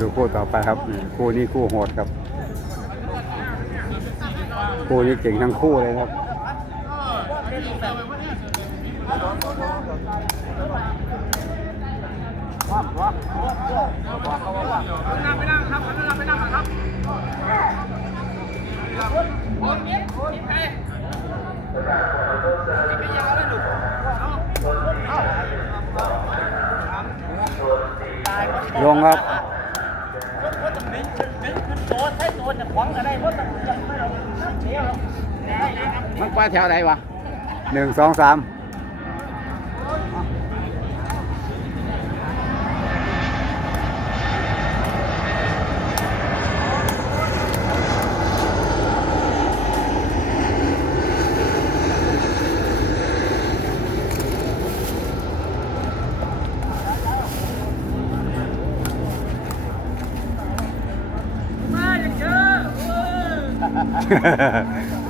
ดูคู่ต่อไปครับนี่คู่นี้คู่โหดครับ คู่นี้เก่งทั้งคู่เลยครับลงครับ มันไปแถวไหนวะหนึ่งสองสาม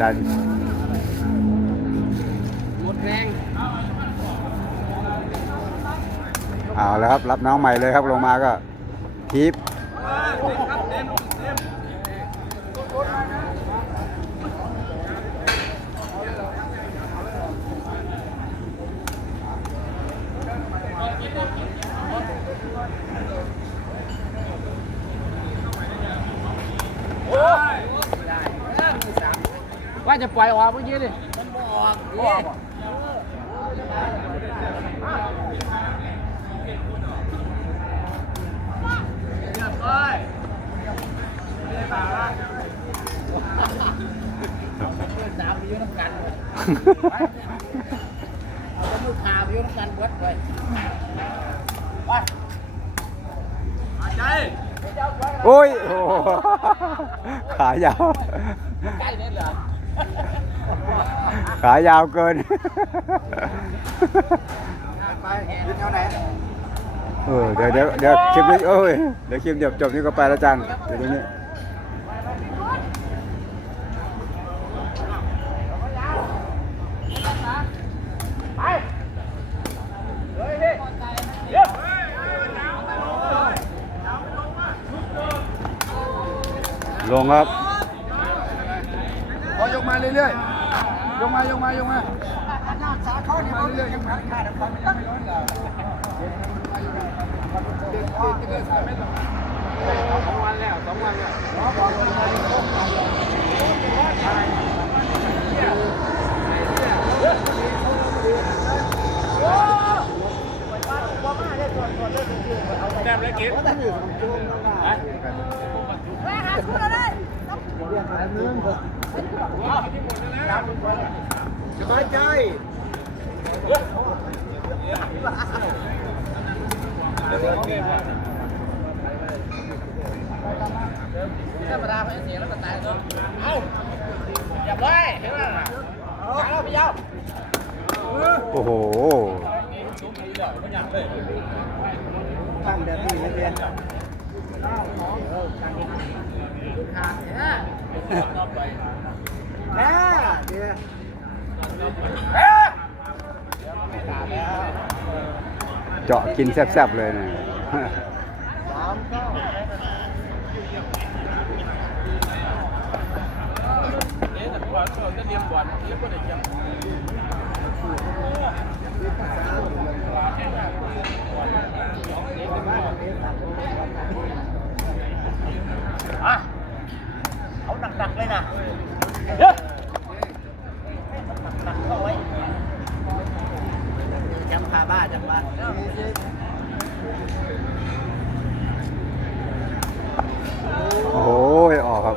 จันหมดแรงเอาแล้วครับ รับน้องใหม่เลยครับลงมาก็คีบ ว่า จะปล่อยออกเมื่อกี้ดิสามไปยุ่งน้ำกันเอามือพาไปยุ่งน้ำกันเบิดเลยไปใจโอ้ย โอ้ขายาวใกล้เนี่ยเหรอ ขายาวเกิน ไปแถวไหนเออเดี๋ยวเดี๋ยวเดี๋ยวคลิปนี้เอ้ยเดี๋ยวคลิปเดี๋ยวจบนี้ก็ไปแล้วจันเดี๋ยวตรงนี้ลงครับ เรื่อยๆยกมายกมายกมาสาเขาเนี่ยมาเรื่อยๆยังขาดขาดความไม่ได้ไม่ร้อนเลยเด็กเด็กเด็กสามเมตรหรอสองวันแล้วสองวันแล้วสบาย ใจธรรมดาไปเสียแล้วก็ตายเลยเอาอย่าไปเห็นไหมล่ะตายแล้วพี่ยาวโอ้โหตั้งเดือนที่เรียน ขาดเนี่ยแม่เดี๋ยวเจาะกินแซ่บๆเลยนะสามเก้าอะเอาหนักๆเลยนะเยอะหนักๆเข้าไว้จำพาบ้าจำบ้า โอ้โหออกครับ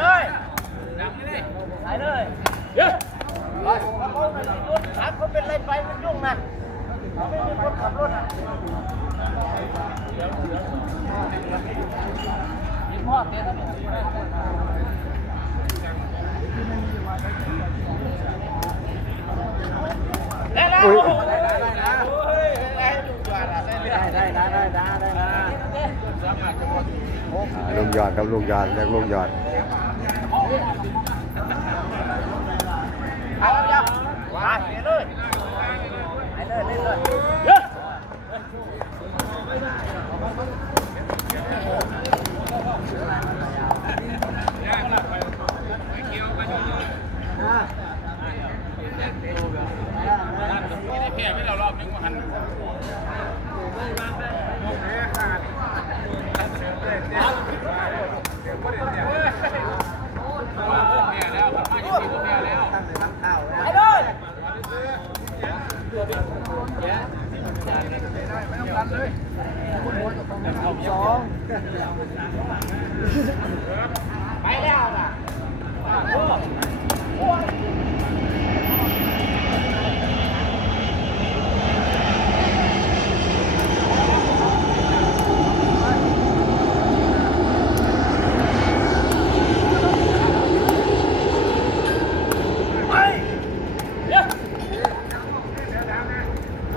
เลยไปเลยเยอะไปแล้วเขาเป็นรถขับเขาเป็นอะไรไปมันยุ่งนะไม่มีคนขับรถอะยิ้มพ่อเตี้ยครับ อุ๊ยได้แล้วได้แล้วได้แล้วได้แล้วได้ได้ได้ได้ได้ได้อ่าลูกยอดครับลูกยอดเรียกลูกยอดเอาเดี๋ยวไปเลย ไปเลยเล่นเลย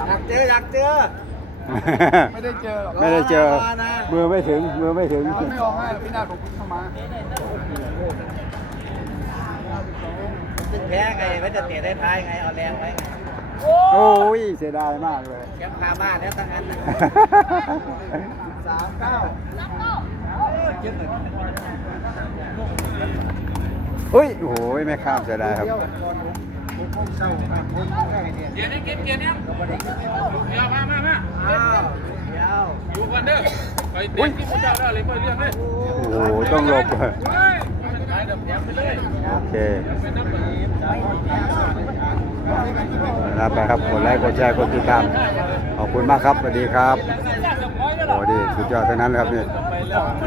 อยากเจออยากเจอ ไม่ได้เจอหรอกไม่ได้เจอมือไม่ถึง มือไม่ถึงมันไม่ออกให้หรอกพี่นาถผมเข้ามาแพ้ไงไม่จะเตะได้ท้ายไงเอาแรงไว้ไงโอ้ยเสียดายมากเลย แชมป์คาบ้านแล้วทั้งนั้นนะสามเก้าอุ้ย โอ้ยไม่ข้ามเสียดายครับ เดี๋ยวนี้เก็บเกียร์เนี่ยเดี๋ยวมามามาอ้าวเดี๋ยวอยู่กันเด้อไปเด็กที่พระเจ้าได้เลยไปเรื่องเลยโอ้โหต้องหลบเฮ้ยมันขายดับแย้มไปเลยโอเคไปนับไปลาไปครับกดไลค์กดแชร์กดติดตามขอบคุณมากครับสวัสดีครับโอ้ดีสุดยอดทั้งนั้นเลยครับนี่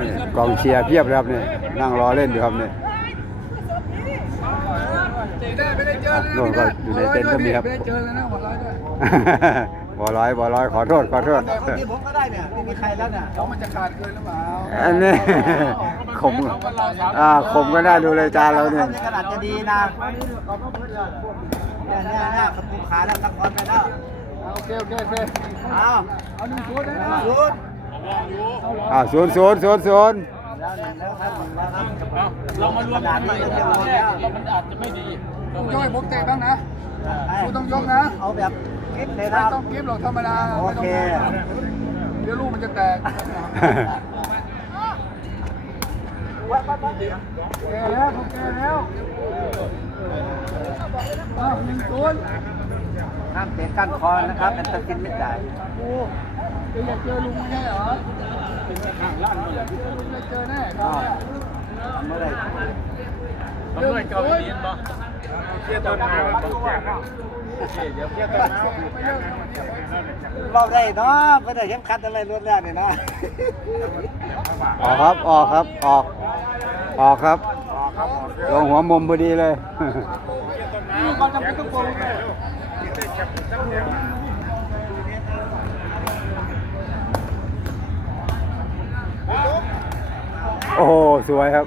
นี่กองเชียร์เพียบเลยครับนี่นั่งรอเล่นอยู่ครับนี่ ไม่ได้ไม่ได้เจออะโน่นก็อยู่ในเต็นท์ก็มีครับไม่ได้เจอเลยนะหัวร้อยด้วยบอร้อยบอร้อยขอโทษขอโทษแต่คนที่ผมก็ได้เนี่ยไม่มีใครแล้วเนี่ยน้องมันจะขาดเกินหรือเปล่าอันนี้ขมอ่าขมก็น่าดูเลยจานเราเนี่ยนี่ขนาดจะดีนะเนี่ยเนี่ยเนี่ยสมุนขาแล้วตะกอนไปแล้วโอเคโอเคโอเคเอาเอาหนึ่งชุดนะชุดอ่าศูนย์ศูนย์ศูนย์ศูนย์แล้วหนึ่งแล้วครับหนึ่งแล้วครับเรามารวมกันใหม่ตอนแรกเรามันอาจจะไม่ดี ต้องยกให้ผมเตะบ้างนะกูต้องยกนะ เอาแบบคิดเลยไม่นะต้องกิฟหรอกธรรมดาโอไม่ต้อเคงเดี๋ยวลูกมันจะแตกแกแล้วเขาแกแล้วอ้าวหนึ่งศูนย์ห้ามเตะก้านคอนะครับเป็นตะกินไม่จ่ายกูจะอยากเจอลุงไม่ใช่เหรออยากเจอลุงเลยเจอแน่ครับเมื่อไรทำด้วยเกาหลีป่ะ เชี่ยตอนมาต้องแข่งเดี๋ยวเชี่ยตอนมาไม่เลิกนะวันนี้เราได้เนาะไม่ได้เข้มขัดอะไรรวดแล้วเนี่ยนะออกครับออกครับออกออกครับลงหัวมุมพอดีเลยโกงเลยโอ้โหสวยครับ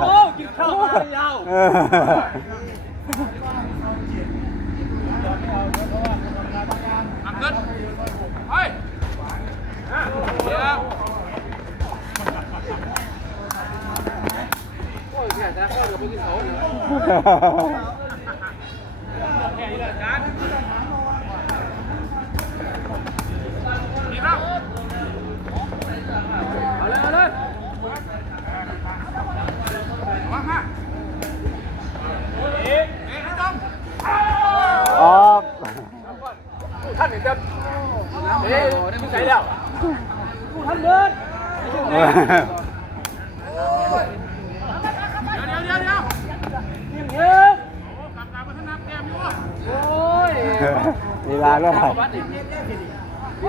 โอ้กินข้าวมายาวเออโอ้ยเนี่ยแต่ข้อเดียวไปกินเขาเนี่ยแค่นี้แหละจานนี่ครับเอาเลยเอาเลยวังฮะเอ๊ะเอ๊ะให้จอม ออก ท่านเห็นจะเอ๊ะได้ไม่ใช่แล้วท่านเดิน เออ เดี๋ยวเดี๋ยวเดี๋ยวเดี๋ยว เฮ้ย กลับกลับมาท่านนับแก้มอยู่ โอ้ย ลีลาด้วย มี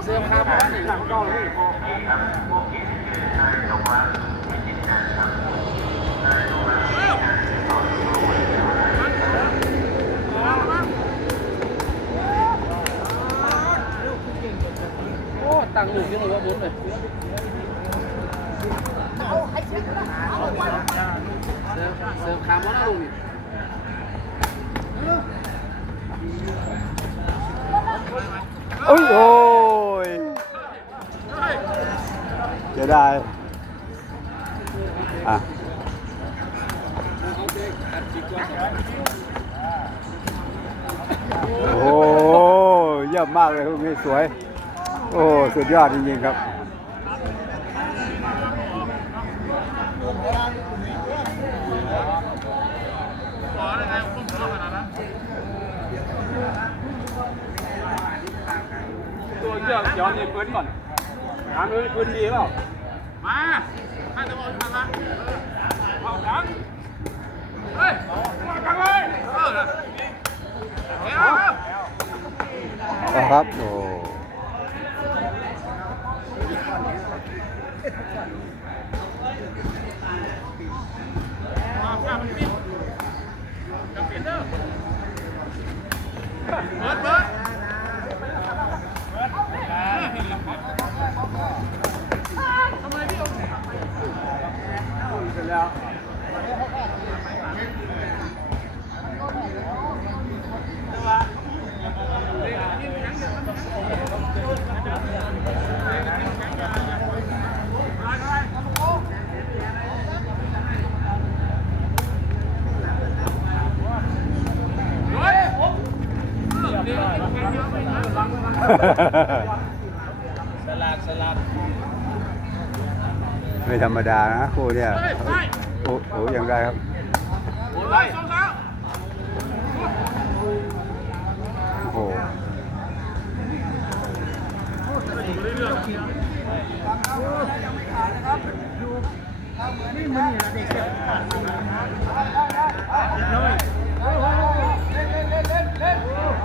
เสื้อผ้าบ้านอีหลังกล้องนี่โอ้ตังหนึ่งยังเหลือบุญเลยเสิร์ฟเสิร์ฟขามอนะลุงนี่ โอ้ยโอ้ยจะได้ อะโอ้ยเยี่ยมมากเลยพวกนี้สวย โอ้ สุดยอดจริงๆครับ ตัวเชือกย้อนในพื้นก่อนถามเลยพื้นดีเปล่า มาให้ตะวันทันละเอาดังเฮ้ยดังเลยเออเฮ้ยครับนะครับโอ้มาข้ามันปิดจะปิดเด้อเบิดเบิดทำไมพี่เอาเสร็จแล้ว สลัดสลัดไม่ธรรมดานะครูเนี่ยโอ้โหยังได้ครับโอ้ยสองแล้วโอ้โห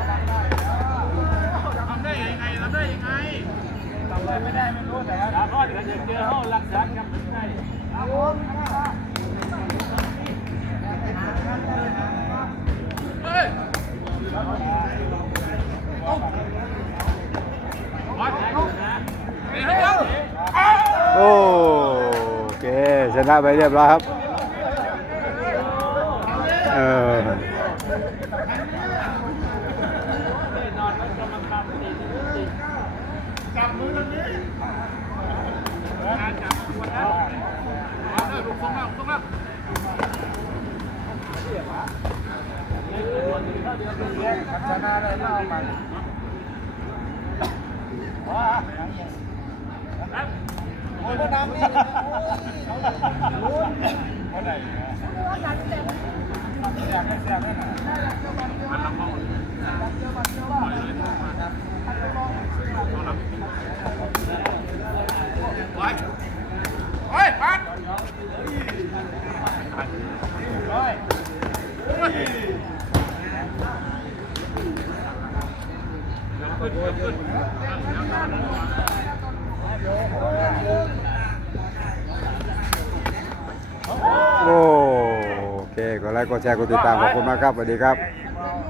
ท ไม่ได้ไม่รู้แต่ถ้าพ่อจะเจอห้องรักษากับไม่ได้เฮ้ยวัดไหนโอเคชนะไปเรียบร้อยครับ เออ จับมือตรงนี้จับมือแล้วมาเด้อลุกทรงแล้วทรงแล้วชนะได้เล่ามาโอ้ยน้ำนี่รู้เฮ้ยปัด โอ้โอเคกดไลค์กด แชร์กดติดตามขอบคุณมากครับสวัสดีครับ